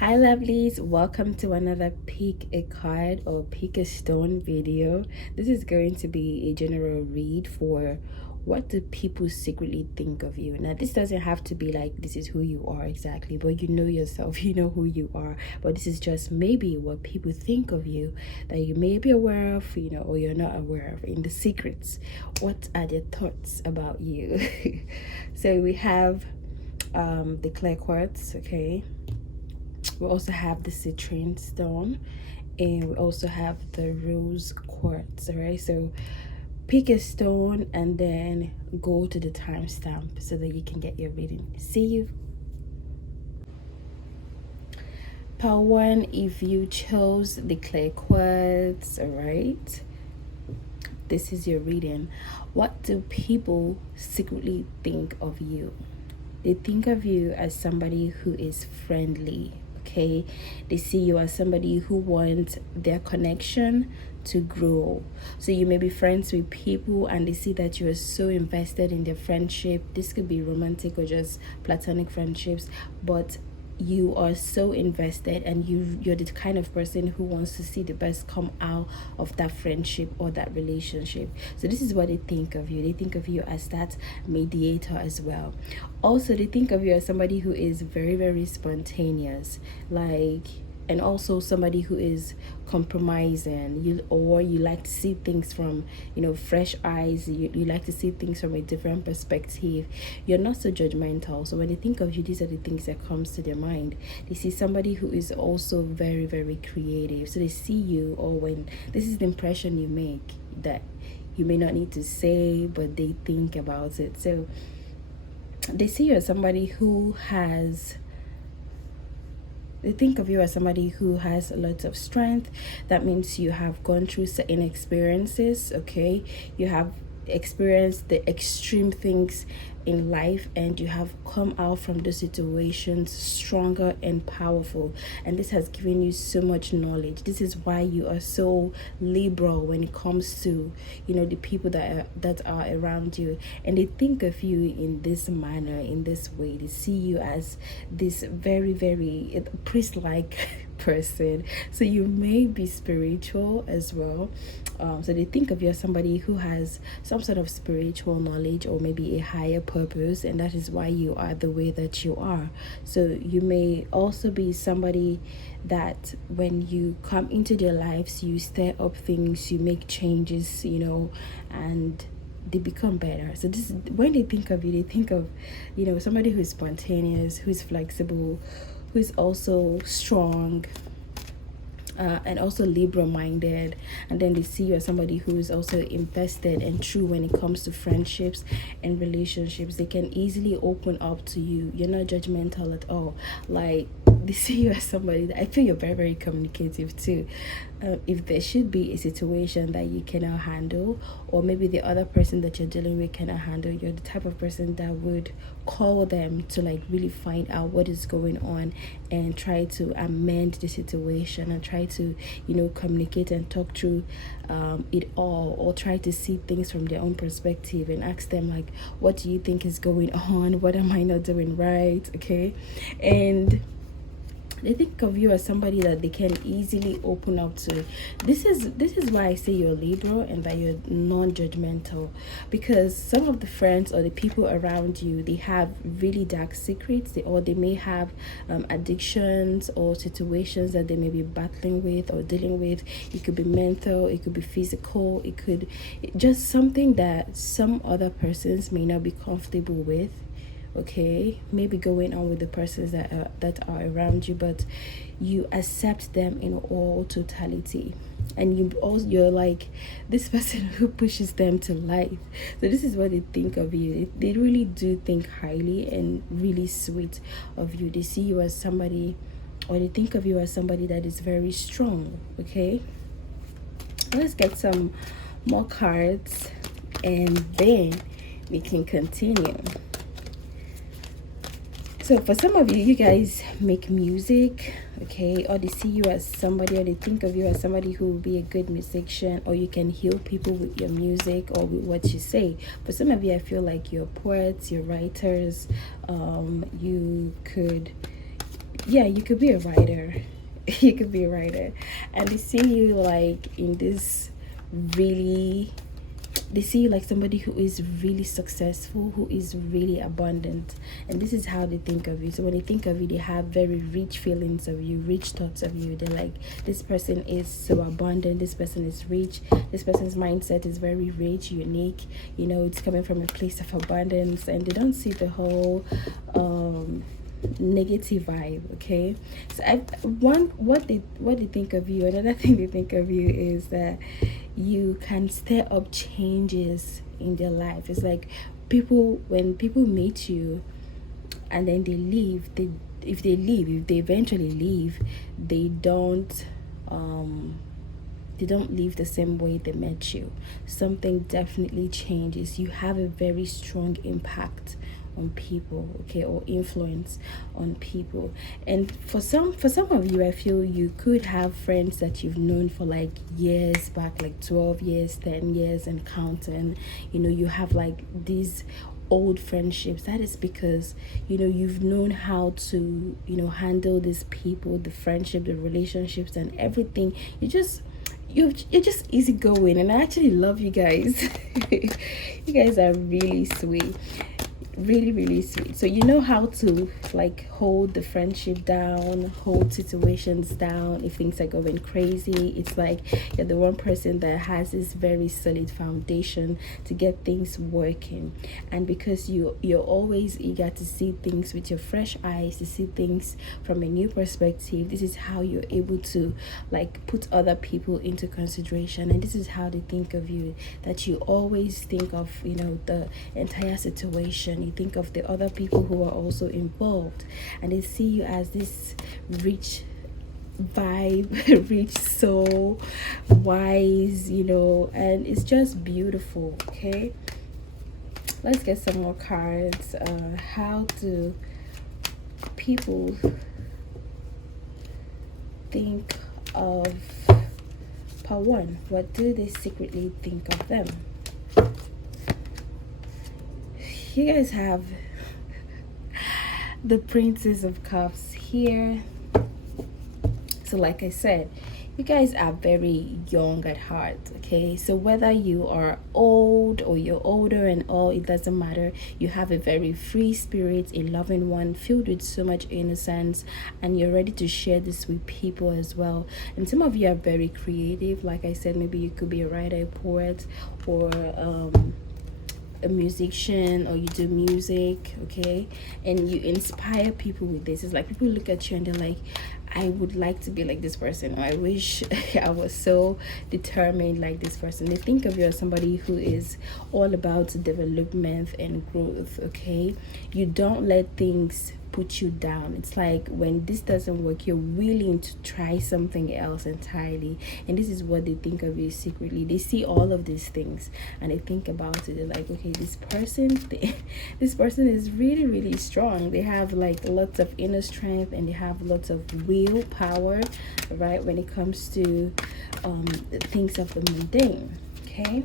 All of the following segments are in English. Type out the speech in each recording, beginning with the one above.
Hi lovelies, welcome to another pick a card or pick a stone video. This is going to be a general read for what do people secretly think of you. Now this doesn't have to be like this is who you are exactly, but you know yourself, you know who you are. But this is just maybe what people think of you that you may be aware of, or you're not aware of, in the secrets. What are their thoughts about you? So we have the clear quartz, okay. We also have the citrine stone, and we also have the rose quartz. All right, so pick a stone and then go to the timestamp so that you can get your reading. See you. Part one, if you chose the clear quartz, all right, this is your reading. What do people secretly think of you? They think of you as somebody who is friendly, okay? They see you as somebody who wants their connection to grow. So you may be friends with people and they see that you are so invested in their friendship. This could be romantic or just platonic friendships, but you are so invested and you're the kind of person who wants to see the best come out of that friendship or that relationship. So this is what they think of you. They think of you as that mediator as well. Also, they think of you as somebody who is very, very spontaneous, and also somebody who is compromising. You like to see things from fresh eyes. You like to see things from a different perspective. You're not so judgmental. So when they think of you, these are the things that comes to their mind. They see somebody who is also very, very creative. So they see you, or when this is the impression you make that you may not need to say, but they think about it. So they see you as somebody who has they think of you as somebody who has lots of strength. That means you have gone through certain experiences, okay? You have experienced the extreme things in life and you have come out from the situations stronger and powerful, and this has given you so much knowledge. This is why you are so liberal when it comes to the people that are around you, and they think of you in this manner, in this way. They see you as this very, very priest-like person. So you may be spiritual as well. So they think of you as somebody who has some sort of spiritual knowledge or maybe a higher purpose, and that is why you are the way that you are. So you may also be somebody that when you come into their lives, you stir up things, you make changes, and they become better. So this, when they think of you, they think of somebody who's spontaneous, who's flexible, who's also strong, and also liberal minded. And then they see you as somebody who is also invested and true when it comes to friendships and relationships. They can easily open up to you. You're not judgmental at all. Like, they see you as somebody that I feel you're very, very communicative too. If there should be a situation that you cannot handle, or maybe the other person that you're dealing with cannot handle, you're the type of person that would call them to really find out what is going on and try to amend the situation and try to communicate and talk through it all, or try to see things from their own perspective and ask them what do you think is going on, what am I not doing right, okay? And they think of you as somebody that they can easily open up to. This is why I say you're liberal and that you're non-judgmental, because some of the friends or the people around you, they have really dark secrets, or they may have addictions or situations that they may be battling with or dealing with. It could be mental, it could be physical, it could just something that some other persons may not be comfortable with, okay? Maybe going on with the persons that are around you, but you accept them in all totality, and you're like this person who pushes them to life. So this is what they think of you. They really do think highly and really sweet of you. They see you as somebody, or they think of you as somebody that is very strong, okay? Let's get some more cards and then we can continue. So for some of you guys make music, okay, or they see you as somebody, or they think of you as somebody who will be a good musician, or you can heal people with your music or with what you say. For some of you, I feel like you're poets, you're writers. yeah, you could be a writer. You could be a writer, and they see you like in this really, they see you like somebody who is really successful, who is really abundant, and this is how they think of you. So when they think of you, they have very rich feelings of you, rich thoughts of you. They're like, this person is so abundant, this person is rich, this person's mindset is very rich, unique, you know, it's coming from a place of abundance, and they don't see the whole negative vibe. Okay, so I one what they think of you, another thing they think of you is that you can stir up changes in their life. It's like people, when people meet you and then they leave, if they eventually leave, they don't leave the same way they met you. Something definitely changes. You have a very strong impact on people, okay, or influence on people. And for some of you, I feel you could have friends that you've known for like years back, like 12 years, 10 years and counting. You know, you have like these old friendships. That is because, you know, you've known how to, you know, handle these people, the friendship, the relationships and everything. You're just easygoing, and I actually love you guys. You guys are really sweet, really really sweet. So you know how to like hold the friendship down, hold situations down. If things are going crazy, it's like you're the one person that has this very solid foundation to get things working. And because you're always eager to see things with your fresh eyes, to see things from a new perspective, this is how you're able to like put other people into consideration. And this is how they think of you, that you always think of, you know, the entire situation. You think of the other people who are also involved, and they see you as this rich vibe, rich soul, wise, you know, and it's just beautiful. Okay, let's get some more cards. How do people think of part one? What do they secretly think of them? You guys have the Princess of Cups here. So like I said, you guys are very young at heart. Okay, so whether you are old or you're older and all, it doesn't matter. You have a very free spirit, a loving one filled with so much innocence, and you're ready to share this with people as well. And some of you are very creative. Like I said, maybe you could be a writer, a poet, or a musician, or you do music. Okay, and you inspire people with this. It's like people look at you and they're like, I would like to be like this person, or I wish I was so determined like this person. They think of you as somebody who is all about development and growth. Okay, you don't let things put you down. It's like when this doesn't work, you're willing to try something else entirely. And this is what they think of you secretly. They see all of these things and they think about it. They're like, okay, this person is really really strong. They have like lots of inner strength, and they have lots of willpower, right, when it comes to things of the mundane. Okay,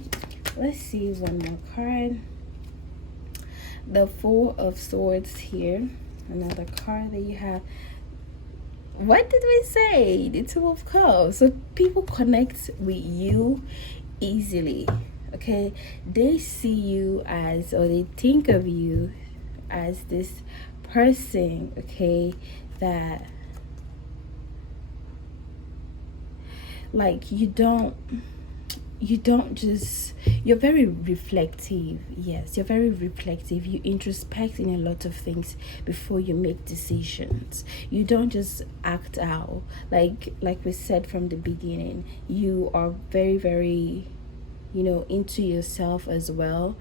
let's see one more card. The Four of Swords here, another card that you have. What did we say? The Two of Cups. So people connect with you easily. Okay, they see you as, or they think of you as this person, okay, that like you don't just, you're very reflective. Yes, you're very reflective. You introspect in a lot of things before you make decisions. You don't just act out. Like we said from the beginning, you are very very, you know, into yourself as well,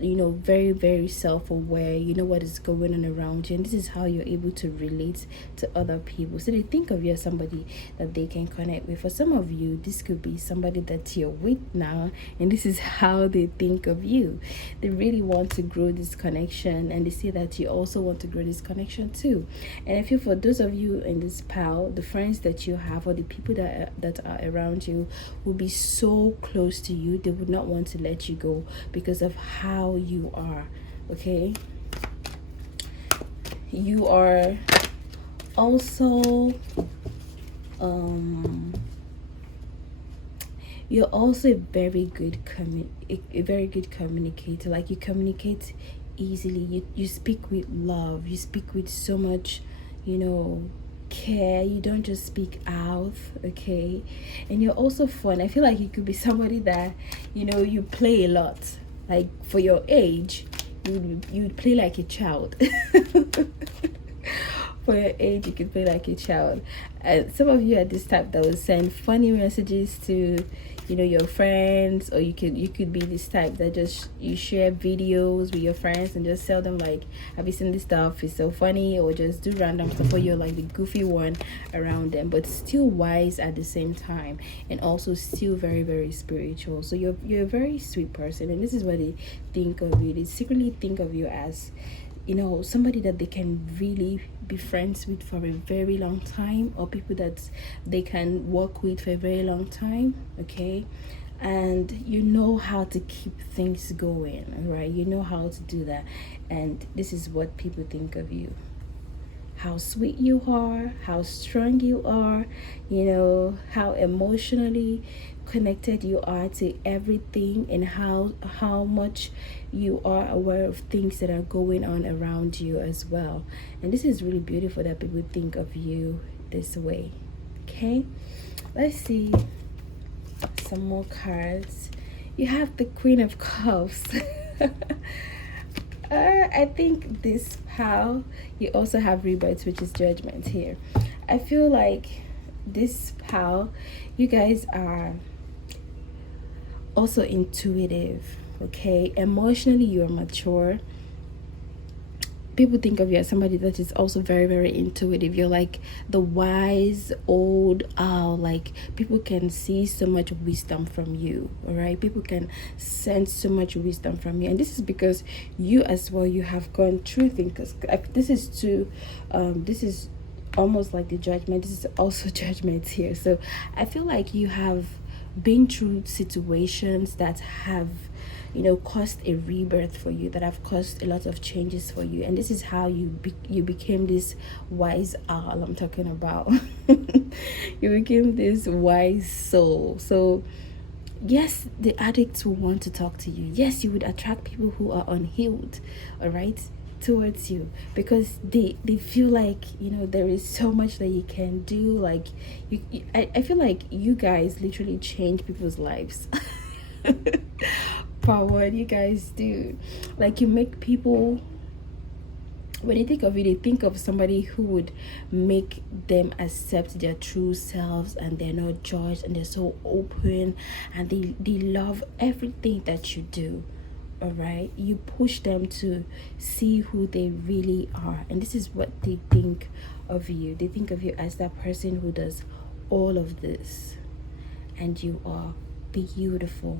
you know, very very self-aware. You know what is going on around you, and this is how you're able to relate to other people. So they think of you as somebody that they can connect with. For some of you, this could be somebody that you're with now, and this is how they think of you. They really want to grow this connection, and they say that you also want to grow this connection too. And I feel for those of you in this pile, the friends that you have, or the people that are around you, will be so close to you. They would not want to let you go because of how you are. Okay, you are also um you're also a very good communicator. Like, you communicate easily, you speak with love, you speak with so much, you know, care. You don't just speak out, okay? And you're also fun. I feel like you could be somebody that, you know, you play a lot. Like, for your age, you would play like a child. For your age, you can play like a child. And some of you are this type that will send funny messages to, you know, your friends, or you could be this type that just, you share videos with your friends and just tell them like, have you seen this stuff, it's so funny, or just do random stuff, or you're like the goofy one around them, but still wise at the same time, and also still very, very spiritual. So you're a very sweet person, and this is what they think of you. They secretly think of you as, you know, somebody that they can really be friends with for a very long time, or people that they can work with for a very long time, okay? And you know how to keep things going, right? You know how to do that. And this is what people think of you: how sweet you are, how strong you are, you know, how emotionally connected you are to everything, and how much you are aware of things that are going on around you as well. And this is really beautiful that people think of you this way. Okay, let's see some more cards. You have the Queen of Cups. I think this pal, you also have rebirth, which is judgment here. I feel like this pal, you guys are also intuitive, okay? Emotionally, you're mature. People think of you as somebody that is also very, very intuitive. You're like the wise old owl. Like, people can see so much wisdom from you, all right? People can sense so much wisdom from you, and this is because you as well, you have gone through things. This is almost like the judgment. This is also judgment here. So I feel like you have been through situations that have, you know, caused a rebirth for you, that have caused a lot of changes for you, and this is how you became this wise owl I'm talking about. You became this wise soul. So yes, the addicts will want to talk to you. Yes, you would attract people who are unhealed, all right, towards you, because they feel like, you know, there is so much that you can do. Like, I feel like you guys literally change people's lives. For what you guys do, like, you make people, when they think of you, they think of somebody who would make them accept their true selves, and they're not judged, and they're so open, and they love everything that you do, all right? You push them to see who they really are, and this is what they think of you. They think of you as that person who does all of this, and you are beautiful.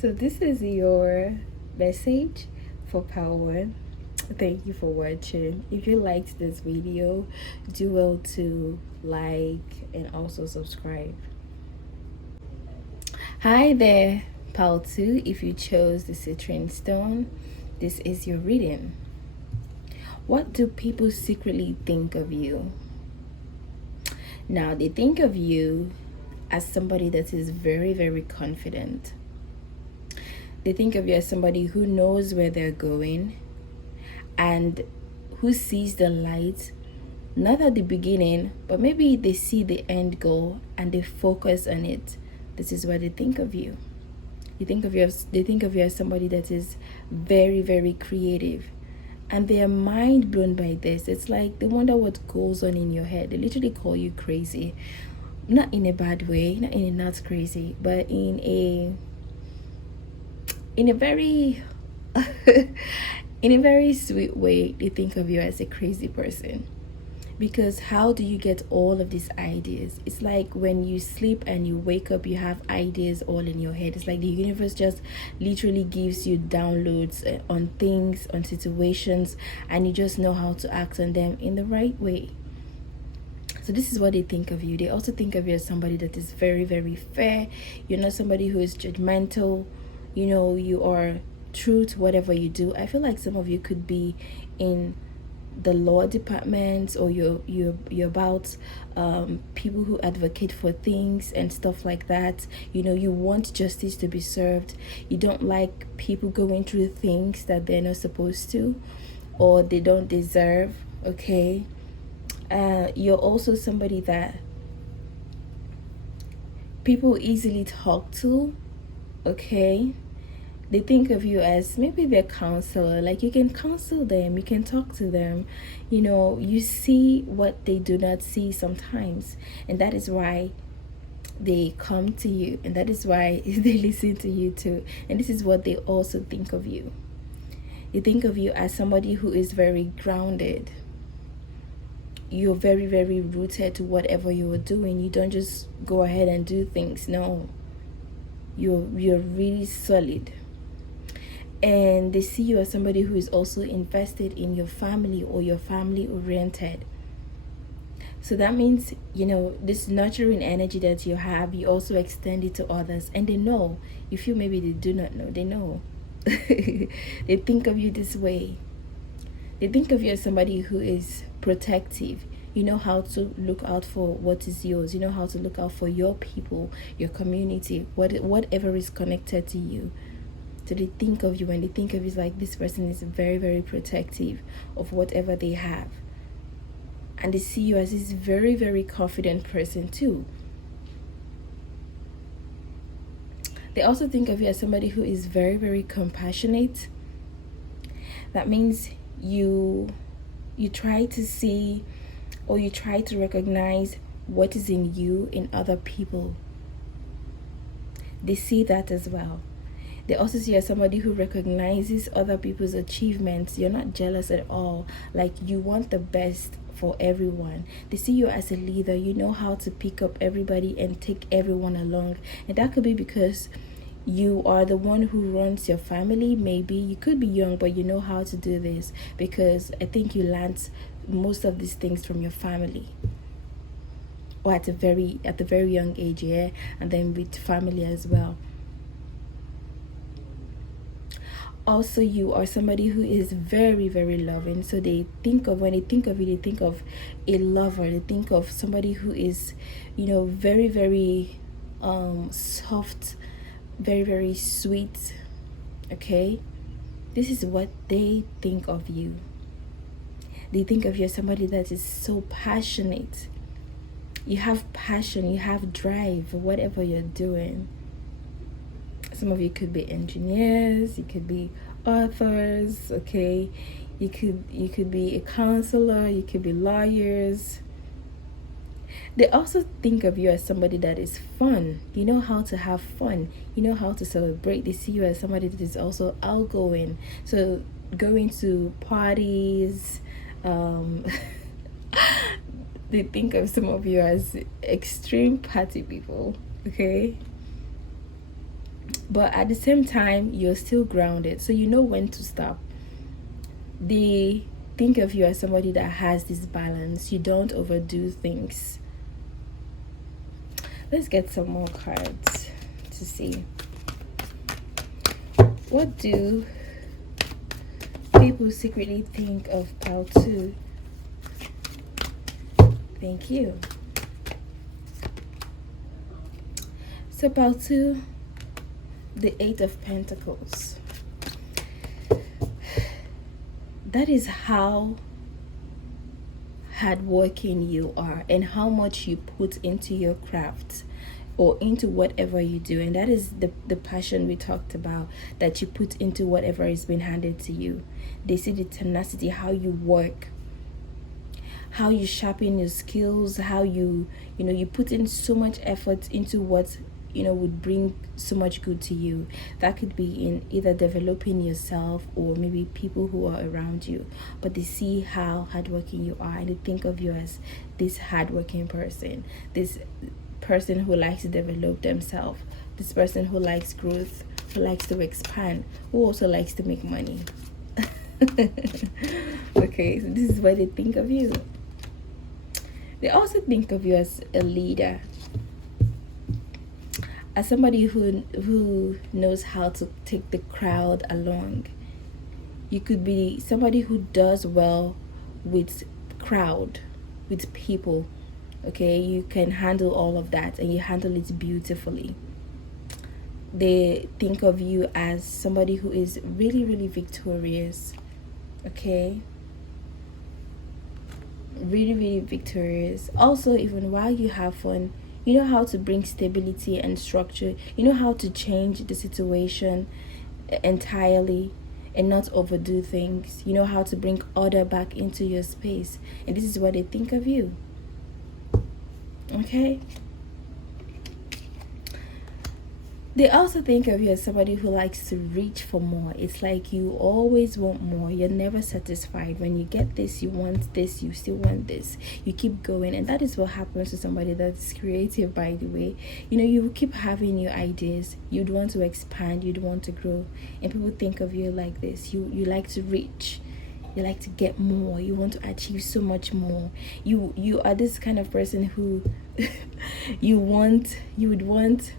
So this is your message for Power One. Thank you for watching. If you liked this video, do well to like and also subscribe. Hi there, Pal 2. If you chose the citrine stone, this is your reading. What do people secretly think of you? Now, they think of you as somebody that is very, very confident. They think of you as somebody who knows where they're going, and who sees the light, not at the beginning, but maybe they see the end goal and they focus on it. This is what they think of you. They think of you as somebody that is very, very creative, and they are mind blown by this. It's like they wonder what goes on in your head. They literally call you crazy, not in a bad way, not in a not crazy, but in a very in a very sweet way. They think of you as a crazy person, because how do you get all of these ideas? It's like when you sleep and you wake up, you have ideas all in your head. It's like the universe just literally gives you downloads on things, on situations, and you just know how to act on them in the right way. So this is what they think of you. They also think of you as somebody that is very, very fair. You're not somebody who is judgmental. You know, you are true to whatever you do. I feel like some of you could be in the law departments, or you're about people who advocate for things and stuff like that. You want justice to be served. You don't like people going through things that they're not supposed to, or they don't deserve. Okay. You're also somebody that people easily talk to. Okay. They think of you as maybe their counselor. Like, you can counsel them, you can talk to them. You see what they do not see sometimes, and that is why they come to you, and that is why they listen to you too. And this is what they also think of you. They think of you as somebody who is very grounded. You're very, very rooted to whatever you're doing. You don't just go ahead and do things. No, you're really solid. And they see you as somebody who is also invested in your family, or you're family oriented. So that means, this nurturing energy that you have, you also extend it to others. And they know. If you maybe they do not know, they know. They think of you this way. They think of you as somebody who is protective. You know how to look out for what is yours. You know how to look out for your people, your community, whatever is connected to you. So they think of you, when they think of you, it's like, this person is very, very protective of whatever they have. And they see you as this very, very confident person too. They also think of you as somebody who is very, very compassionate. That means you try to see, or you try to recognize what is in you in other people. They see that as well. They also see you as somebody who recognizes other people's achievements. You're not jealous at all. Like, you want the best for everyone. They see you as a leader. You know how to pick up everybody and take everyone along. And that could be because you are the one who runs your family. Maybe you could be young, but you know how to do this, because I think you learned most of these things from your family, or at a very young age, yeah, and then with family as well. Also, you are somebody who is very, very loving. So when they think of you, they think of a lover. They think of somebody who is, very, very soft, very, very sweet. Okay, this is what they think of you. They think of you as somebody that is so passionate. You have passion, you have drive, whatever you're doing. Some of you could be engineers, you could be authors, okay? You could be a counselor, you could be lawyers. They also think of you as somebody that is fun. You know how to have fun. You know how to celebrate. They see you as somebody that is also outgoing. So going to parties, they think of some of you as extreme party people, okay? But at the same time, you're still grounded, so you know when to stop. They think of you as somebody that has this balance. You don't overdo things. Let's get some more cards to see. What do people secretly think of pile 2? Thank you. So pile 2, the 8 of Pentacles. That is how hardworking you are and how much you put into your craft or into whatever you do. And that is the passion we talked about, that you put into whatever is being handed to you. They see the tenacity, how you work, how you sharpen your skills, how you put in so much effort into what would bring so much good to you. That could be in either developing yourself or maybe people who are around you. But they see how hardworking you are, and they think of you as this hardworking person, this person who likes to develop themselves, this person who likes growth, who likes to expand, who also likes to make money. Okay, so this is what they think of you. They also think of you as a leader, as somebody who knows how to take the crowd along. You could be somebody who does well with crowd, with people. Okay, you can handle all of that and you handle it beautifully. They think of you as somebody who is really, really victorious. Okay, really, really victorious. Also, even while you have fun, you know how to bring stability and structure. You know how to change the situation entirely and not overdo things. You know how to bring order back into your space. And this is what they think of you. Okay? They also think of you as somebody who likes to reach for more. It's like you always want more. You're never satisfied. When you get this, you want this, you still want this. You keep going. And that is what happens to somebody that's creative, by the way. You know, you keep having new ideas. You'd want to expand. You'd want to grow. And people think of you like this. You like to reach. You like to get more. You want to achieve so much more. You are this kind of person who you would want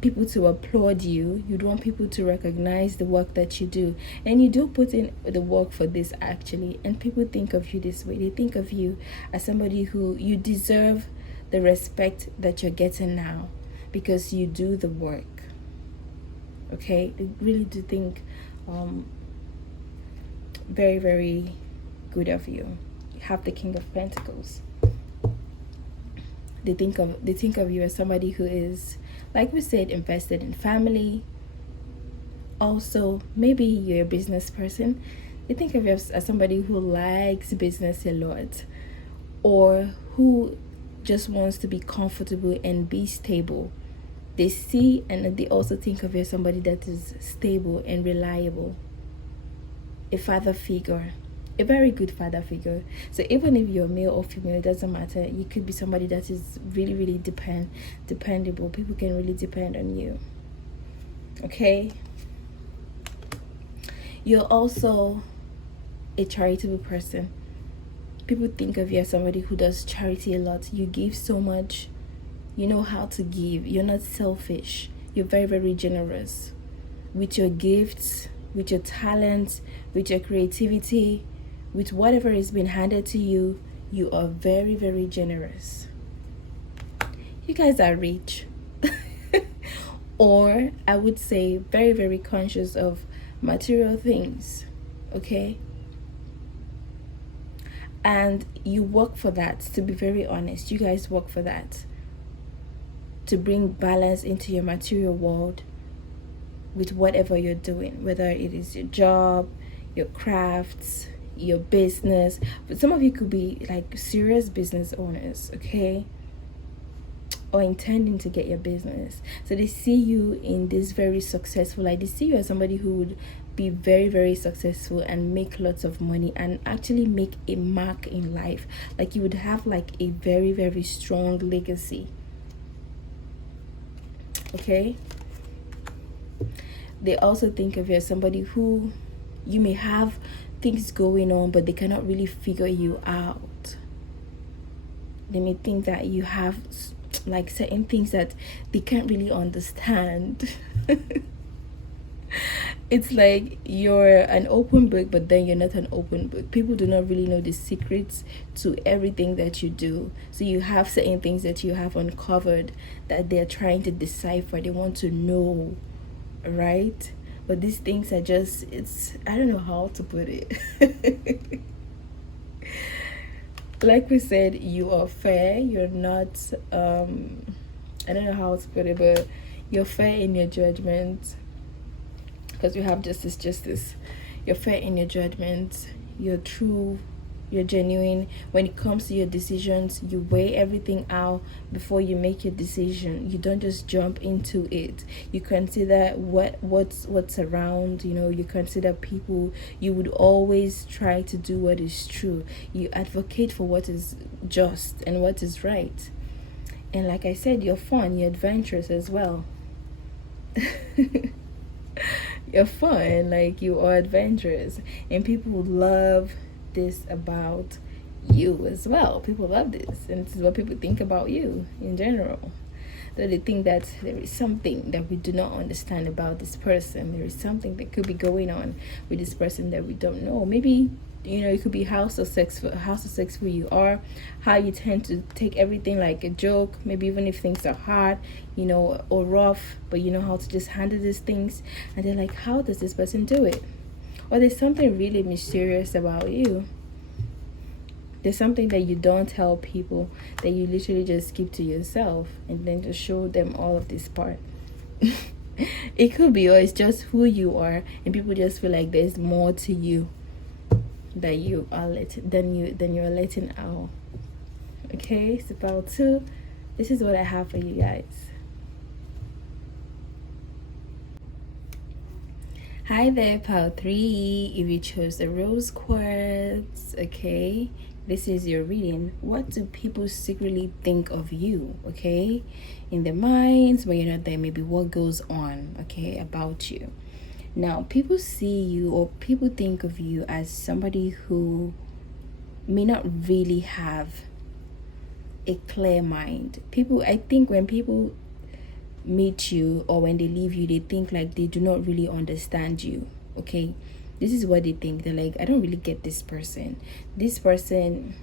people to applaud you. You'd want people to recognize the work that you do, and you do put in the work for this actually. And people think of you this way. They think of you as somebody who you deserve the respect that you're getting now because you do the work. Okay, they really do think very, very good of you. You have the King of Pentacles. They think of you as somebody who is, like we said, invested in family. Also, maybe you're a business person. They think of you as somebody who likes business a lot, or who just wants to be comfortable and be stable. They see and they also think of you as somebody that is stable and reliable. A father figure, a very good father figure. So even if you're male or female, it doesn't matter. You could be somebody that is really, really dependable. People can really depend on you. Okay, you're also a charitable person. People think of you as somebody who does charity a lot. You give so much. You know how to give. You're not selfish. You're very, very generous with your gifts, with your talents, with your creativity, with whatever has been handed to you. You are very, very generous. You guys are rich. Or I would say very, very conscious of material things. Okay? And you work for that. To be very honest, you guys work for that, to bring balance into your material world with whatever you're doing, whether it is your job, your crafts, your business. But some of you could be like serious business owners, okay, or intending to get your business. So they see you in this very successful, like they see you as somebody who would be very, very successful and make lots of money and actually make a mark in life. Like you would have like a very, very strong legacy. Okay, they also think of you as somebody who, you may have things going on but they cannot really figure you out. They may think that you have like certain things that they can't really understand. It's like you're an open book, but then you're not an open book. People do not really know the secrets to everything that you do. So you have certain things that you have uncovered that they're trying to decipher. They want to know, right? But these things are just, I don't know how to put it. Like we said, you are fair. You're not, I don't know how to put it, but you're fair in your judgment. Because you have justice. You're fair in your judgment. You're true. You're genuine. When it comes to your decisions, you weigh everything out before you make your decision. You don't just jump into it. You consider what's around. You know, you consider people. You would always try to do what is true. You advocate for what is just and what is right. And like I said, you're fun. You're adventurous as well. You're fun, like you are adventurous, and people love this about you as well. People love this, and this is what people think about you in general. So they think that there is something that we do not understand about this person. There is something that could be going on with this person that we don't know. Maybe, it could be how successful you are, how you tend to take everything like a joke, maybe even if things are hard, or rough, but you know how to just handle these things. And they're like, how does this person do it? Or there's something really mysterious about you. There's something that you don't tell people, that you literally just keep to yourself and then just show them all of this part. It could be, or it's just who you are, and people just feel like there's more to you that you are you're letting out. Okay, so pile 2, this is what I have for you guys. Hi there, pile 3. If you chose the rose quartz, okay, this is your reading. What do people secretly think of you? Okay, in their minds when you're not there, maybe what goes on, okay, about you. Now, people see you, or people think of you as somebody who may not really have a clear mind. I think when people meet you or when they leave you, they think like they do not really understand you. Okay, this is what they think. They're like, I don't really get this person. This person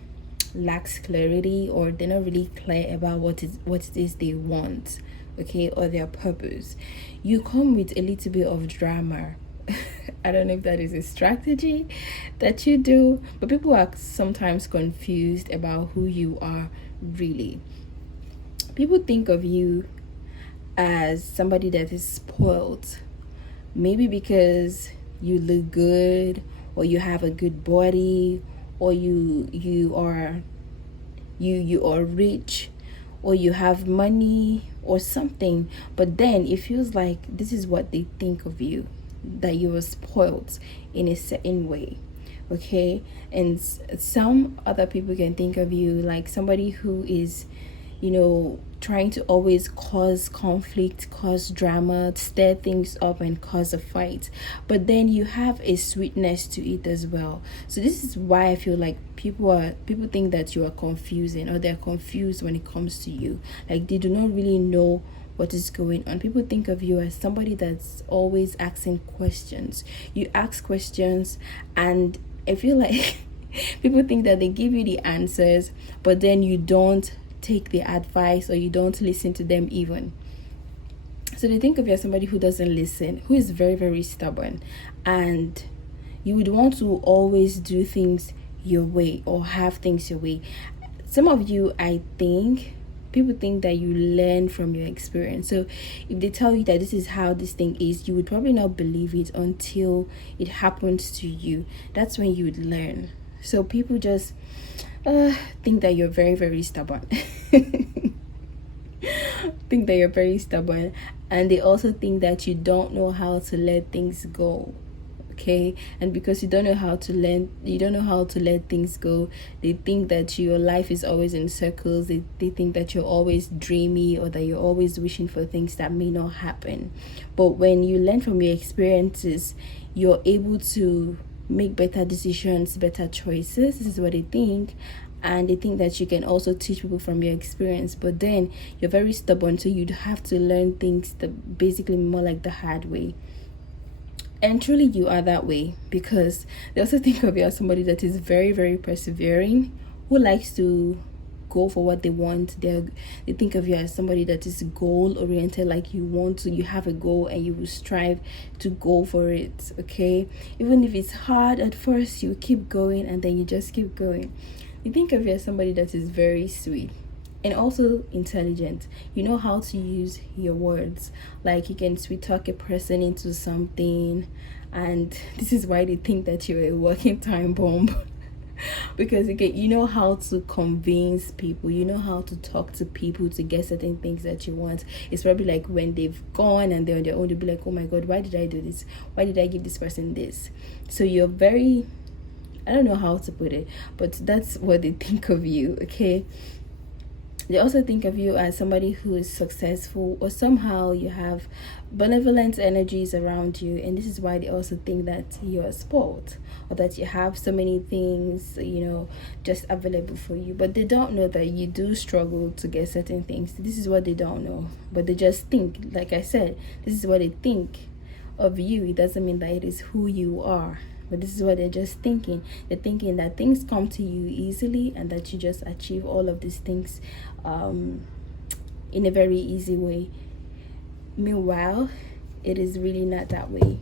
lacks clarity, or they're not really clear about what it is they want, okay, or their purpose. You come with a little bit of drama. I don't know if that is a strategy that you do, but people are sometimes confused about who you are really. People think of you as somebody that is spoiled, maybe because you look good, or you have a good body, or you are rich, or you have money or something. But then it feels like this is what they think of you, that you were spoiled in a certain way. Okay, and some other people can think of you like somebody who is trying to always cause conflict, cause drama, stir things up, and cause a fight. But then you have a sweetness to it as well. So this is why I feel like people think that you are confusing, or they're confused when it comes to you. Like they do not really know what is going on. People think of you as somebody that's always asking questions. You ask questions, and I feel like people think that they give you the answers, but then you don't take the advice, or you don't listen to them even. So they think of you as somebody who doesn't listen, who is very, very stubborn, and you would want to always do things your way, or have things your way. Some of you, I think, people think that you learn from your experience. So if they tell you that this is how this thing is, you would probably not believe it until it happens to you. That's when you would learn. So people just think that you're very, very stubborn. Think that you're very stubborn, and they also think that you don't know how to let things go. Okay, and because you don't know how to let things go, they think that your life is always in circles. They think that you're always dreamy, or that you're always wishing for things that may not happen. But when you learn from your experiences, you're able to make better decisions, better choices. This is what they think. And they think that you can also teach people from your experience, but then you're very stubborn, so you'd have to learn things that basically more like the hard way. And truly you are that way, because they also think of you as somebody that is very, very persevering, who likes to go for what they want. They think of you as somebody that is goal oriented, like you have a goal and you will strive to go for it. Okay, even if it's hard at first, you keep going, and then you just keep going. You think of you as somebody that is very sweet and also intelligent. You know how to use your words. Like you can sweet talk a person into something, and this is why they think that you're a working time bomb. Because again, you know how to convince people, you know how to talk to people to get certain things that you want. It's probably like when they've gone and they're on their own, they'll be like, oh my god, why did I do this? Why did I give this person this? So you're very, I don't know how to put it, but that's what they think of you. Okay, They also think of you as somebody who is successful, or somehow you have benevolent energies around you, and this is why they also think that you're spoiled, or that you have so many things, just available for you. But they don't know that you do struggle to get certain things. This is what they don't know, but they just think, like I said, this is what they think of you. It doesn't mean that it is who you are, but this is what they're just thinking. They're thinking that things come to you easily, and that you just achieve all of these things in a very easy way. Meanwhile, it is really not that way.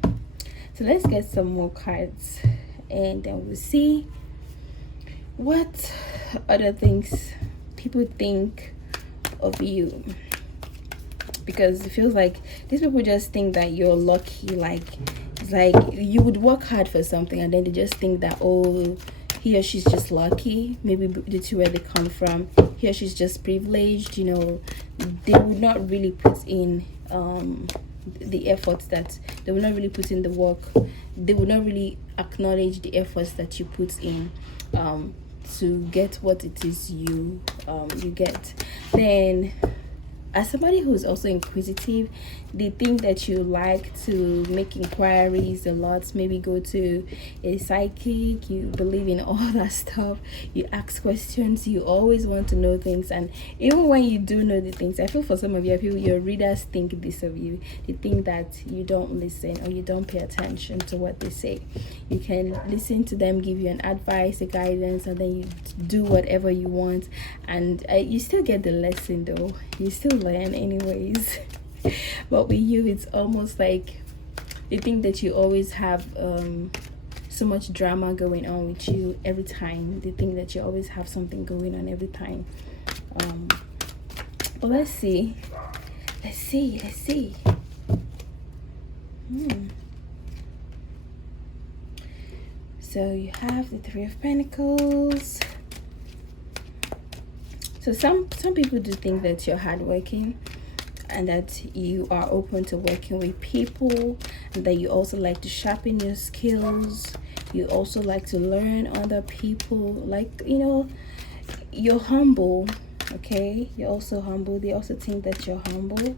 So let's get some more cards, and then we'll see what other things people think of you. Because it feels like these people just think that you're lucky. Like, it's like you would work hard for something, and then they just think that, oh, he or she's just lucky. Maybe due to where they come from, he or she's just privileged. They would not really put in the efforts that they will not really put in the work. They will not really acknowledge the efforts that you put in to get what it is you get. Then, as somebody who's also inquisitive, they think that you like to make inquiries a lot, maybe go to a psychic, you believe in all that stuff, you ask questions, you always want to know things. And even when you do know the things, I feel for some of you, your readers think this of you. They think that you don't listen, or you don't pay attention to what they say. You can listen to them give you an advice, a guidance, and then you do whatever you want, and you still get the lesson though. You still learn anyways. But with you, it's almost like they think that you always have so much drama going on with you every time. They think that you always have something going on every time. But let's see. So you have the Three of Pentacles. So some people do think that you're hardworking, and that you are open to working with people, and that you also like to sharpen your skills. You also like to learn other people. Like, you're humble. Okay, you're also humble. They also think that you're humble.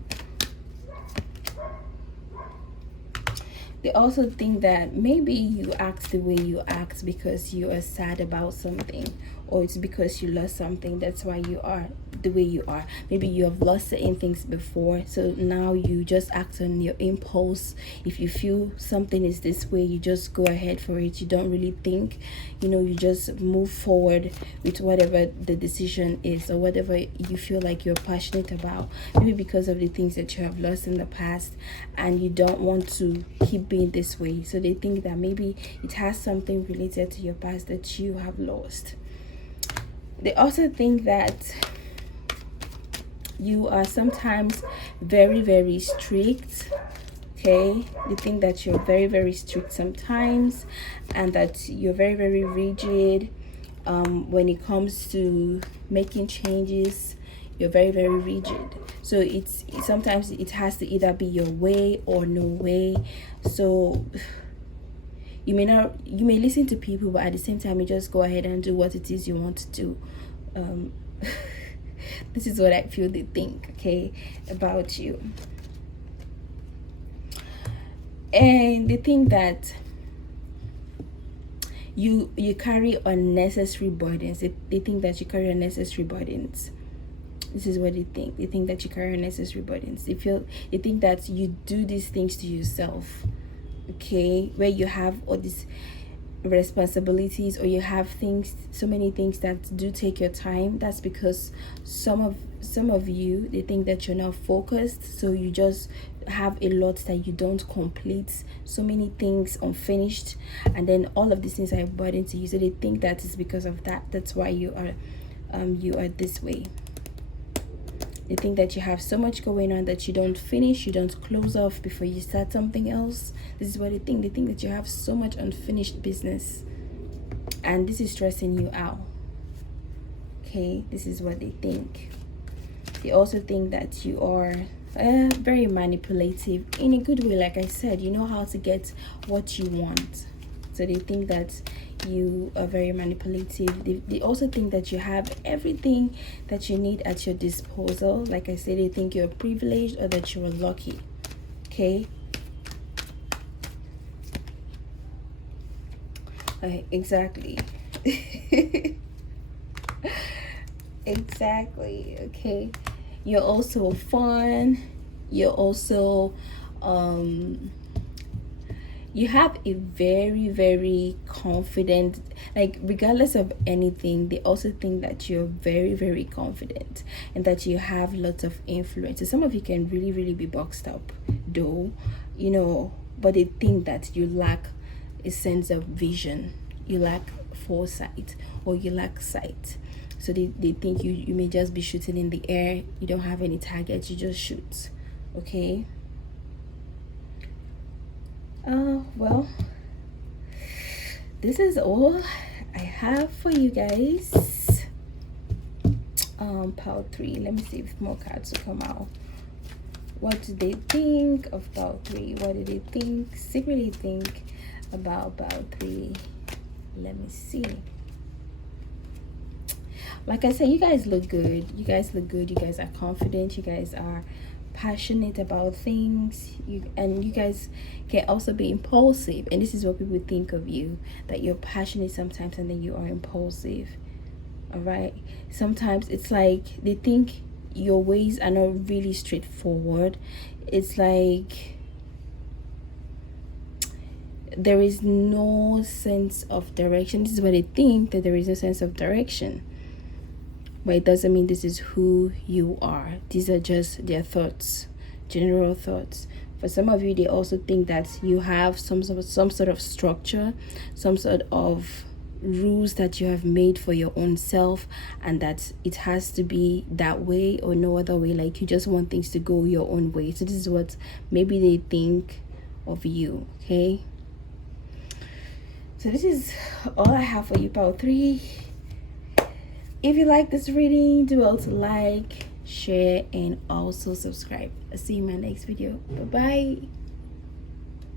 They also think that maybe you act the way you act because you are sad about something, or it's because you lost something. That's why you are the way you are. Maybe you have lost certain things before, so now you just act on your impulse. If you feel something is this way, you just go ahead for it. You don't really think, you just move forward with whatever the decision is, or whatever you feel like you're passionate about. Maybe because of the things that you have lost in the past, and you don't want to keep being this way. So they think that maybe it has something related to your past that you have lost. They also think that you are sometimes very, very strict. Okay, they think that you're very, very strict sometimes, and that you're very, very rigid when it comes to making changes. You're very, very rigid. So sometimes it has to either be your way or no way. So you may listen to people, but at the same time you just go ahead and do what it is you want to do. This is what I feel they think, okay, about you. And they think that you carry unnecessary burdens. They think that you carry unnecessary burdens. This is what they think. They think that you carry unnecessary burdens. They think that you do these things to yourself, okay, where you have all these responsibilities, or you have so many things that do take your time. That's because some of you, they think that you're not focused, so you just have a lot that you don't complete, so many things unfinished, and then all of these things are a burden to you. So they think that is because of that. That's why you are this way. They think that you have so much going on that you don't finish, you don't close off before you start something else. This is what they think. They think that you have so much unfinished business, and this is stressing you out. Okay, this is what they think. They also think that you are very manipulative in a good way. Like I said, you know how to get what you want. So they think that you are very manipulative. They also think that you have everything that you need at your disposal. Like I said, they think you're privileged or that you're lucky. Okay. Exactly. Exactly. Okay. You're also fun. You're also you have a very very confident, like regardless of anything, they also think that you're very very confident and that you have lots of influence. So some of you can really really be boxed up though, you know, but they think that you lack a sense of vision, you lack foresight, or you lack sight. So they think you may just be shooting in the air, you don't have any targets, you just shoot. Okay. Well, this is all I have for you guys. Pile 3, let me see if more cards will come out. What do they think of pile 3? What do they think, secretly think about pile 3? Let me see. Like I said, you guys look good. You guys look good. You guys are confident. You guys are passionate about things. You guys can also be impulsive. And this is what people think of you, that you're passionate sometimes and then you are impulsive. All right. Sometimes it's like they think your ways are not really straightforward. It's like there is no sense of direction. This is what they think, that there is no sense of direction. But it doesn't mean this is who you are. These are just their thoughts, general thoughts. For some of you, they also think that you have some sort of structure, some sort of rules that you have made for your own self, and that it has to be that way or no other way. Like you just want things to go your own way. So this is what maybe they think of you. Okay. So this is all I have for you, pile 3. If you like this reading, do well to like, share, and also subscribe. I'll see you in my next video. Bye bye.